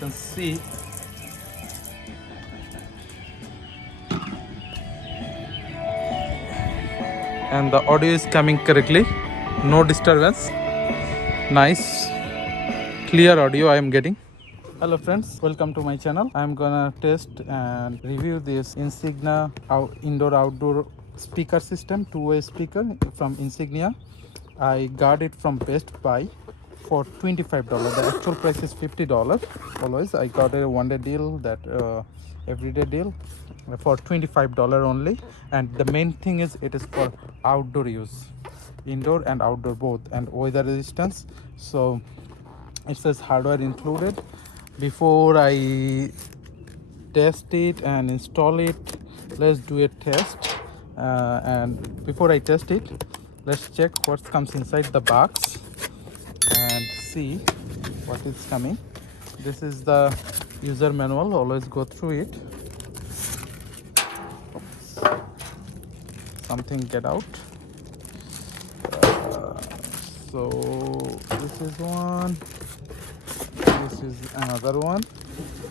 can see. And the audio is coming correctly, no disturbance, nice clear audio I am getting. Hello friends, welcome to my channel. I'm gonna test and review this Insignia indoor outdoor speaker system, two-way speaker from Insignia. I got it from Best Buy for $25. The actual price is $50. Always I got a one-day deal, that everyday deal for $25 only. And the main thing is it is for outdoor use, indoor and outdoor both, and weather resistance. So it says hardware included. Before I test it and install it, let's do a test. And before I test it, let's check what comes inside the box and see what is coming. This is the user manual, always go through it. Oops. Something get out. So this is one, this is another one.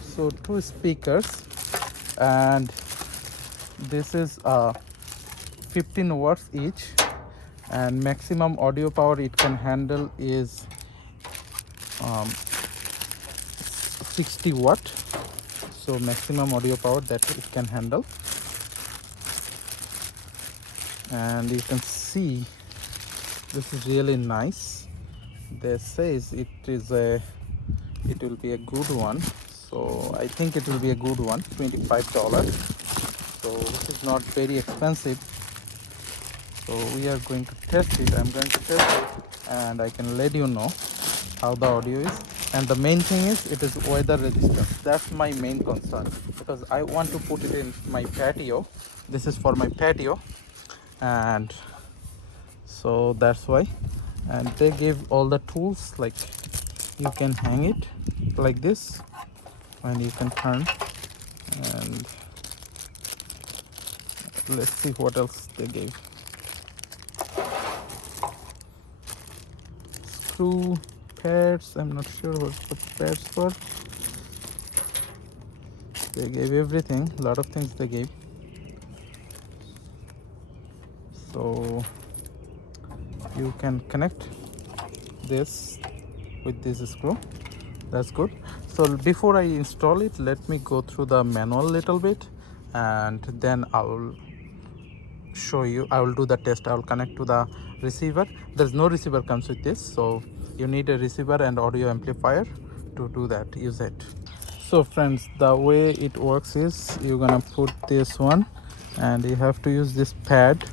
So two speakers, and this is 15 watts each, and maximum audio power it can handle is 60 watt. So maximum audio power that it can handle. And you can see this is really nice. They says it will be a good one, so I think it will be a good one. $25, so this is not very expensive. So we are going to test it. I'm going to test it and I can let you know how the audio is. And the main thing is it is weather resistance. That's my main concern, because I want to put it in my patio. This is for my patio, and so that's why. And they give all the tools, like you can hang it like this and you can turn. And let's see what else they gave. Screw pads, I'm not sure what the pads for. They gave everything, a lot of things they gave. So you can connect this with this screw. That's good. So before I install it, let me go through the manual a little bit, and then I'll show you. I will do the test. I will connect to the receiver. There's no receiver comes with this, so you need a receiver and audio amplifier to do that, use it. So friends, the way it works is you're gonna put this one, and you have to use this pad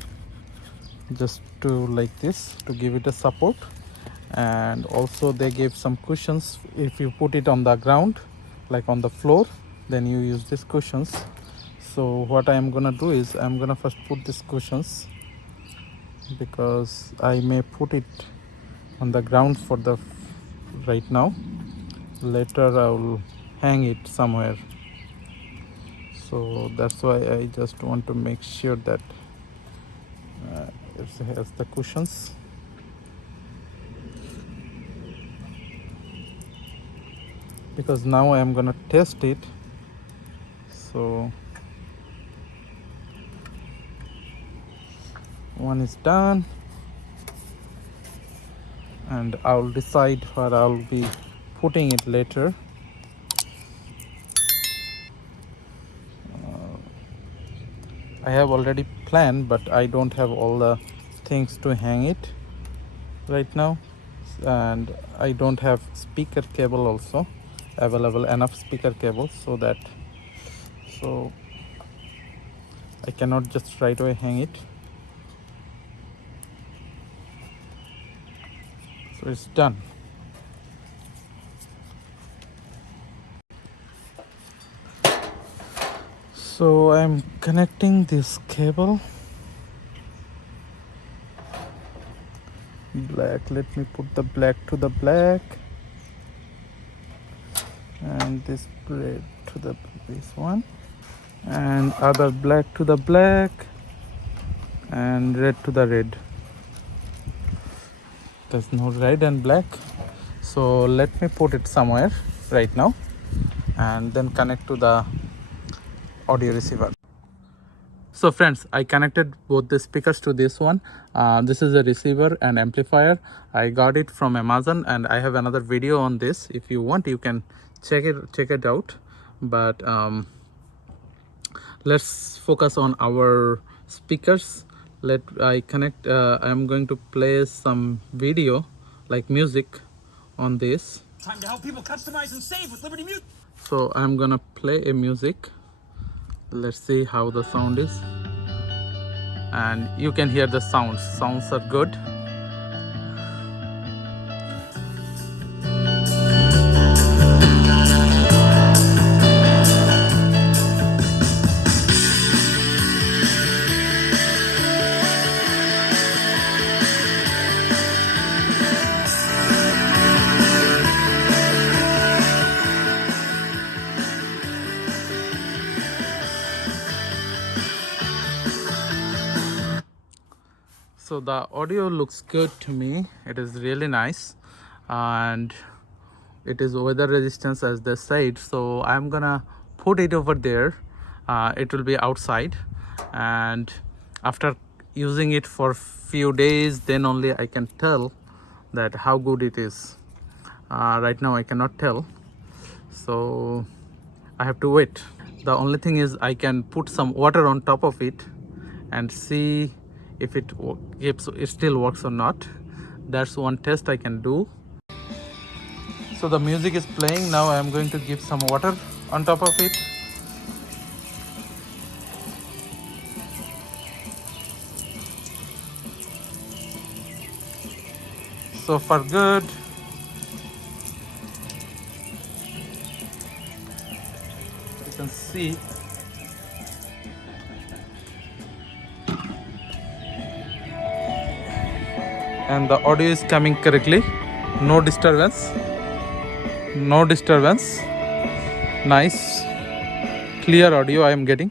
just to like this to give it a support. And also they gave some cushions. If you put it on the ground, like on the floor, then you use these cushions. So what I am gonna do is I'm gonna first put these cushions, because I may put it on the ground for the right now. Later I will hang it somewhere. So that's why I just want to make sure that it has the cushions. Because now I am gonna test it. So one is done, and I'll decide where I'll be putting it later. I have already planned, but I don't have all the things to hang it right now, and I don't have speaker cable also available, enough speaker cable, so I cannot just right away hang it. So it's done. So I'm connecting this cable. Black, let me put the black to the black, and this red to this one, and other black to the black, and red to the red. There's no red and black, so let me put it somewhere right now. and then connect to the audio receiver. So friends, I connected both the speakers to this one. This is a receiver and amplifier. I got it from Amazon, and I have another video on this. If you want, you can check it out. But let's focus on our speakers. I'm going to play some video like music on this. Time to help people customize and save with Liberty Music. So I'm gonna play a music. Let's see how the sound is, and you can hear the sounds are good. So the audio looks good to me. It is really nice, and it is weather resistance as they said. So I'm gonna put it over there. It will be outside, and after using it for few days, then only I can tell that how good it is. Right now I cannot tell, so I have to wait. The only thing is I can put some water on top of it and see if it still works or not. That's one test I can do. So the music is playing now. I am going to give some water on top of it. So far good. You can see and the audio is coming correctly. No disturbance. Nice clear audio I am getting.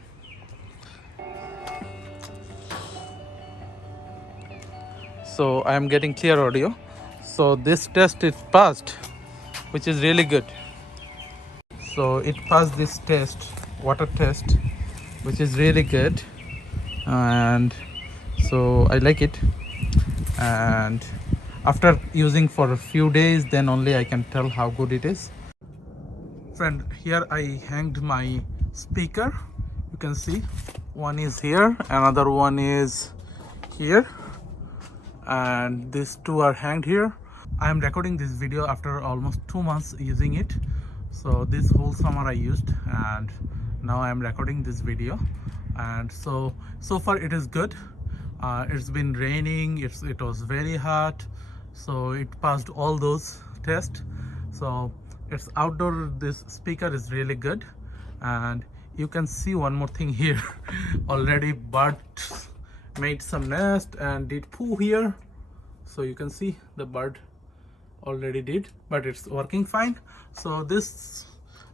So I am getting clear audio. So this test is passed, which is really good. So it passed this test, water test, which is really good, and so I like it. And after using for a few days, then only I can tell how good it is. Friend, here I hanged my speaker. You can see one is here, another one is here, and these two are hanged here. I am recording this video after almost 2 months using it. So this whole summer I used, and now I am recording this video. And so far it is good. It's been raining, it was very hot, so it passed all those tests. So it's outdoor. This speaker is really good. And you can see one more thing here. Already bird made some nest and did poo here. So you can see the bird already did, but it's working fine. So this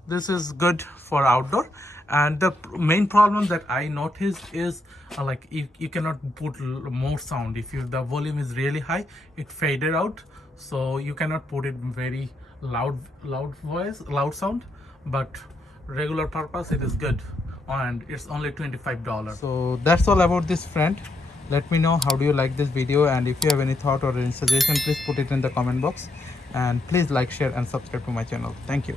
is good for outdoor. And the main problem that I noticed is like you cannot put more sound. If the volume is really high, it faded out, so you cannot put it very loud sound. But regular purpose it is good, and it's only $25. So that's all about this, friend. Let me know how do you like this video, and if you have any thought or any suggestion, please put it in the comment box, and please like, share and subscribe to my channel. Thank you.